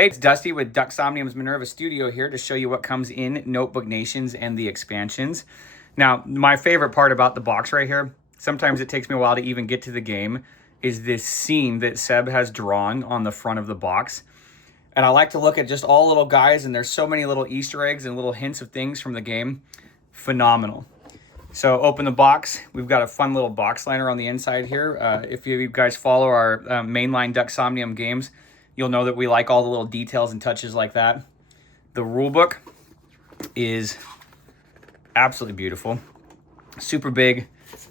Hey, it's Dusty with Ducksomnium's Minerva Studio here to show you what comes in Notebook Nations and the expansions. Now, my favorite part about the box right here, sometimes it takes me a while to even get to the game, is this scene that Seb has drawn on the front of the box. And I like to look at just all little guys, and there's so many little Easter eggs and little hints of things from the game. Phenomenal. So open the box. We've got a fun little box liner on the inside here. If you guys follow our mainline Ducksomnium games, you'll know that we like all the little details and touches like that. The rule book is absolutely beautiful. Super big,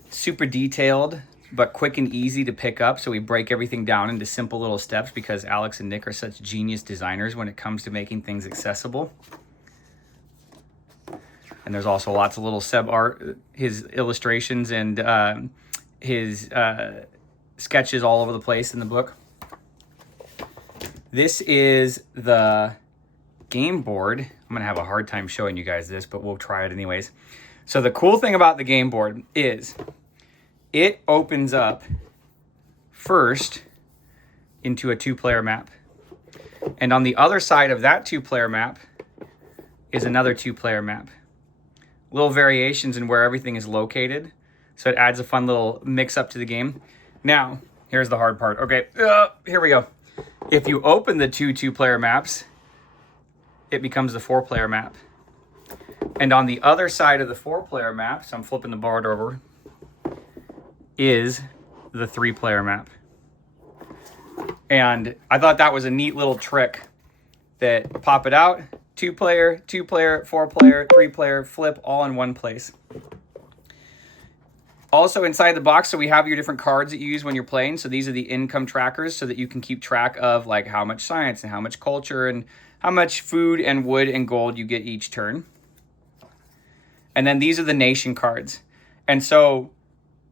super detailed, but quick and easy to pick up. So we break everything down into simple little steps because Alex and Nick are such genius designers when it comes to making things accessible. And there's also lots of little Seb art, his illustrations and his sketches all over the place in the book. This is the game board. I'm going to have a hard time showing you guys this, but we'll try it anyways. So the cool thing about the game board is it opens up first into a two-player map. And on the other side of that two-player map is another two-player map. Little variations in where everything is located. So it adds a fun little mix-up to the game. Now, here's the hard part. Okay, here we go. If you open the two-player maps, it becomes the four-player map. And on the other side of the four-player map, so I'm flipping the board over, is the three-player map. And I thought that was a neat little trick that pop it out, two-player, four-player, three-player, flip all in one place. Also inside the box, so we have your different cards that you use when you're playing. So these are the income trackers so that you can keep track of like how much science and how much culture and how much food and wood and gold you get each turn. And then these are the nation cards. And so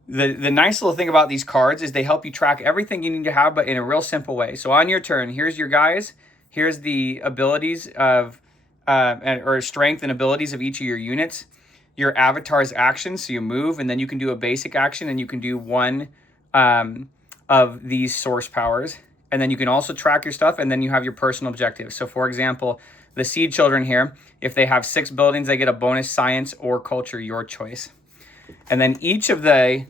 the nice little thing about these cards is they help you track everything you need to have, but in a real simple way. So on your turn, here's your guys. Here's the abilities of, or strength and abilities of each of your units. Your avatar's actions, so you move, and then you can do a basic action, and you can do one of these source powers. And then you can also track your stuff, and then you have your personal objectives. So for example, the seed children here, if they have 6 buildings, they get a bonus science or culture, your choice. And then each of the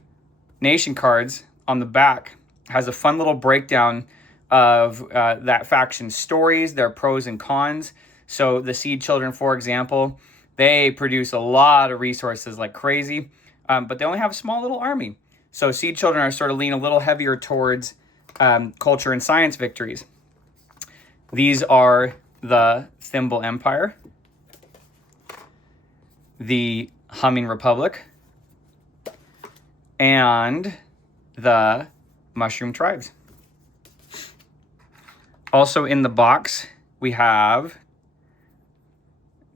nation cards on the back has a fun little breakdown of that faction's stories, their pros and cons. So the seed children, for example, they produce a lot of resources like crazy, but they only have a small little army. So seed children are sort of lean a little heavier towards culture and science victories. These are the Thimble Empire, the Humming Republic, and the Mushroom Tribes. Also in the box, we have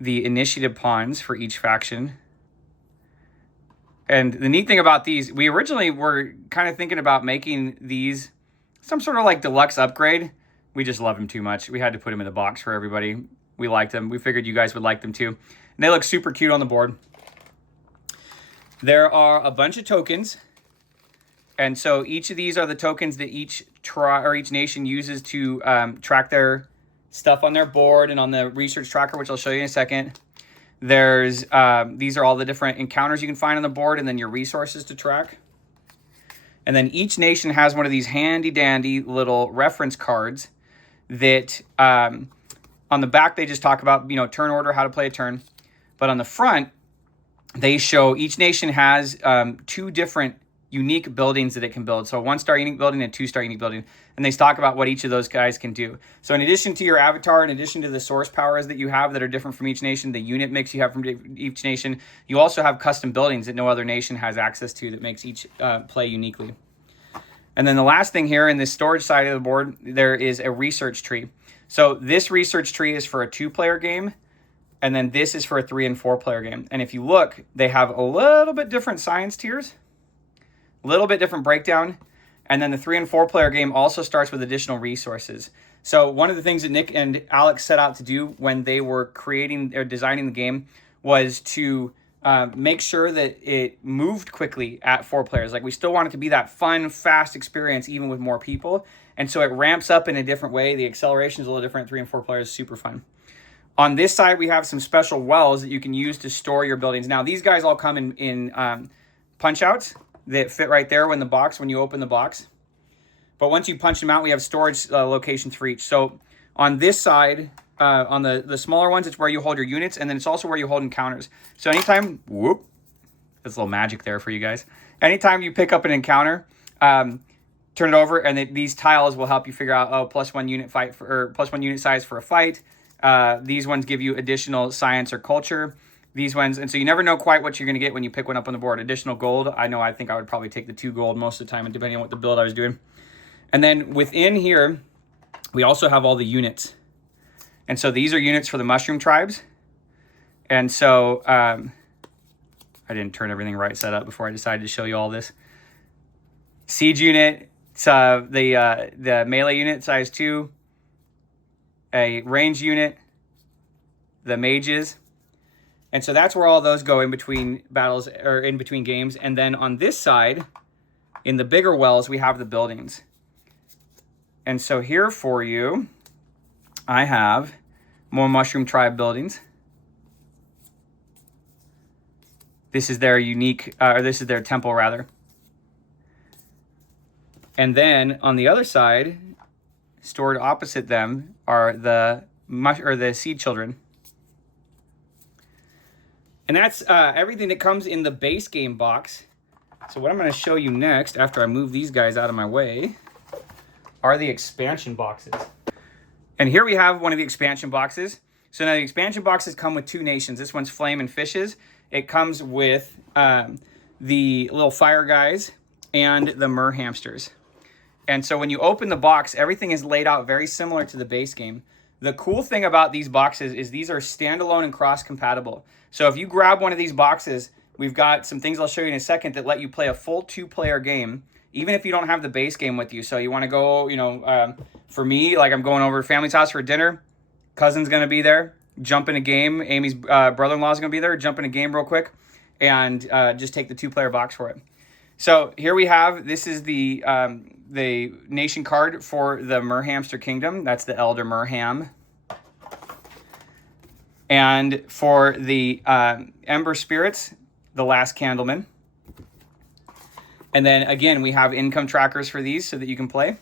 the initiative pawns for each faction. And the neat thing about these, we originally were kind of thinking about making these some sort of like deluxe upgrade. We just love them too much. We had to put them in the box for everybody. We liked them. We figured you guys would like them too. And they look super cute on the board. There are a bunch of tokens. And so each of these are the tokens that each nation uses to track their stuff on their board and on the research tracker, which I'll show you in a second. There's these are all the different encounters you can find on the board, and then your resources to track. And then each nation has one of these handy dandy little reference cards that on the back they just talk about, you know, turn order, how to play a turn. But on the front, they show each nation has 2 different unique buildings that it can build. So a 1-star unique building and a 2-star unique building. And they talk about what each of those guys can do. So in addition to your avatar, in addition to the source powers that you have that are different from each nation, the unit mix you have from each nation, you also have custom buildings that no other nation has access to that makes each play uniquely. And then the last thing here in this storage side of the board, there is a research tree. So this research tree is for a 2-player game. And then this is for a 3- and 4-player game. And if you look, they have a little bit different science tiers. Little bit different breakdown. And then the 3- and 4-player game also starts with additional resources. So one of the things that Nick and Alex set out to do when they were creating or designing the game was to make sure that it moved quickly at 4 players. Like we still want it to be that fun, fast experience even with more people. And so it ramps up in a different way. The acceleration is a little different. 3 and 4 players, super fun. On this side, we have some special wells that you can use to store your buildings. Now, these guys all come in punch outs that fit right there when you open the box. But once you punch them out, we have storage locations for each. So on this side, on the smaller ones, it's where you hold your units, and then it's also where you hold encounters. So anytime, whoop, that's a little magic there for you guys. Anytime you pick up an encounter, turn it over, and these tiles will help you figure out, oh, +1 unit fight or +1 unit size for a fight. These ones give you additional science or culture. These ones, and so you never know quite what you're going to get when you pick one up on the board. Additional gold. I think I would probably take the 2 gold most of the time, depending on what the build I was doing. And then within here, we also have all the units. And so these are units for the mushroom tribes. And so I didn't turn everything right set up before I decided to show you all this. Siege unit, the melee unit, size 2. A range unit, the mages. And so that's where all those go in between battles or in between games. And then on this side, in the bigger wells, we have the buildings. And so here for you, I have more Mushroom Tribe buildings. This is their unique, or this is their temple rather. And then on the other side, stored opposite them are the seed children. And that's everything that comes in the base game box. So what I'm going to show you next, after I move these guys out of my way, are the expansion boxes. And here we have one of the expansion boxes. So now the expansion boxes come with 2 nations. This one's Flame and Fishes. It comes with the little fire guys and the mer hamsters. And so when you open the box, everything is laid out very similar to the base game. The cool thing about these boxes is these are standalone and cross-compatible. So if you grab one of these boxes, we've got some things I'll show you in a second that let you play a full 2-player game, even if you don't have the base game with you. So you want to go, for me, like I'm going over to family's house for dinner, cousin's going to be there, jump in a game, Amy's brother-in-law is going to be there, jump in a game real quick, and just take the 2-player box for it. So here we have, this is the nation card for the Merhamster Kingdom. That's the Elder Merham. And for the Ember Spirits, the Last Candleman. And then again, we have income trackers for these so that you can play.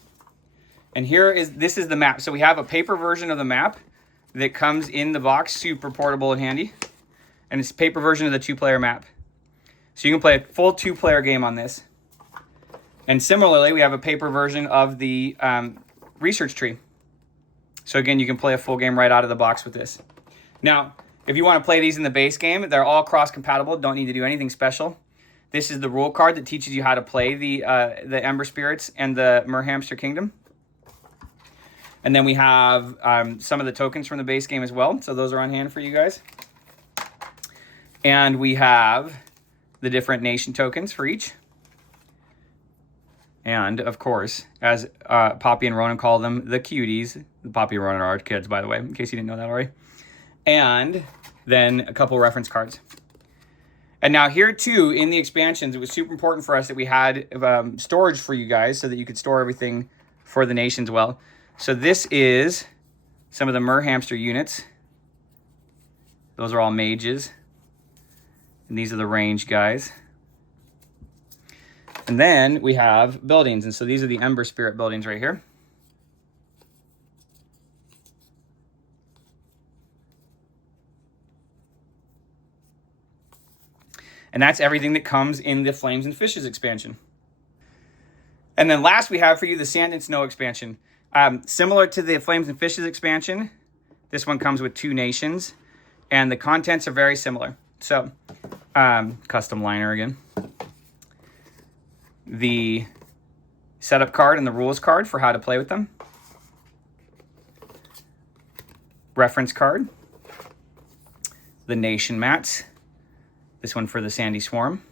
And this is the map. So we have a paper version of the map that comes in the box, super portable and handy. And it's a paper version of the 2-player map. So you can play a full 2-player game on this. And similarly, we have a paper version of the research tree. So again, you can play a full game right out of the box with this. Now, if you want to play these in the base game, they're all cross-compatible. Don't need to do anything special. This is the rule card that teaches you how to play the Ember Spirits and the Merhamster Kingdom. And then we have some of the tokens from the base game as well. So those are on hand for you guys. And we have the different nation tokens for each. And, of course, as Poppy and Ronan call them, the cuties. Poppy and Ronan are our kids, by the way, in case you didn't know that already. And then a couple reference cards. And now here, too, in the expansions, it was super important for us that we had storage for you guys so that you could store everything for the nations well. So this is some of the Merhamster units. Those are all mages. And these are the range guys. And then we have buildings. And so these are the Ember Spirit buildings right here. And that's everything that comes in the Flames and Fishes expansion. And then last we have for you the Sand and Snow expansion. Similar to the Flames and Fishes expansion, this one comes with 2 nations. And the contents are very similar. So, custom liner again. The setup card and the rules card for how to play with them. Reference card. The nation mats. This one for the Sandy Swarm.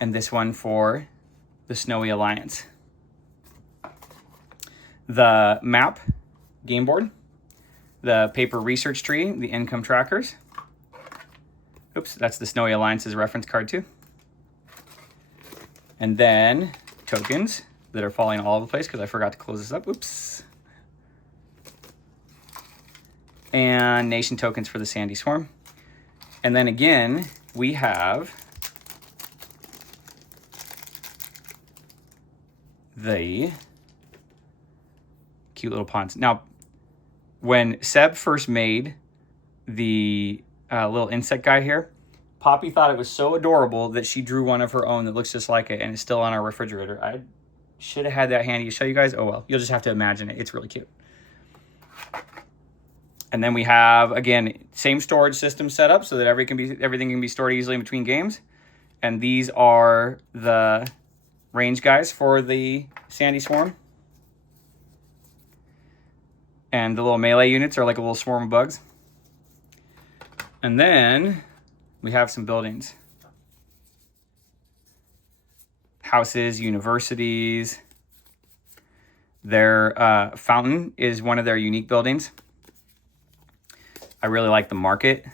And this one for the Snowy Alliance. The map, game board. The paper research tree, the income trackers. Oops, that's the Snowy Alliance's reference card too. And then tokens, that are falling all over the place because I forgot to close this up. Oops. And nation tokens for the Sandy Swarm. And then again, we have the cute little ponds. Now, when Seb first made the little insect guy here, Poppy thought it was so adorable that she drew one of her own that looks just like it, and it's still on our refrigerator. I should have had that handy to show you guys. Oh well, you'll just have to imagine it. It's really cute. And then we have, again, same storage system set up so that everything can be stored easily in between games. And these are the range guys for the Sandy Swarm. And the little melee units are like a little swarm of bugs. And then we have some buildings. Houses, universities. Their fountain is one of their unique buildings. I really like the market.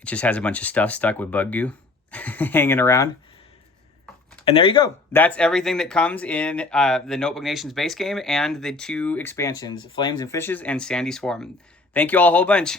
It just has a bunch of stuff stuck with bug goo hanging around. And there you go. That's everything that comes in the Notebook Nations base game and the 2 expansions, Flames and Fishes and Sandy Swarm. Thank you all a whole bunch.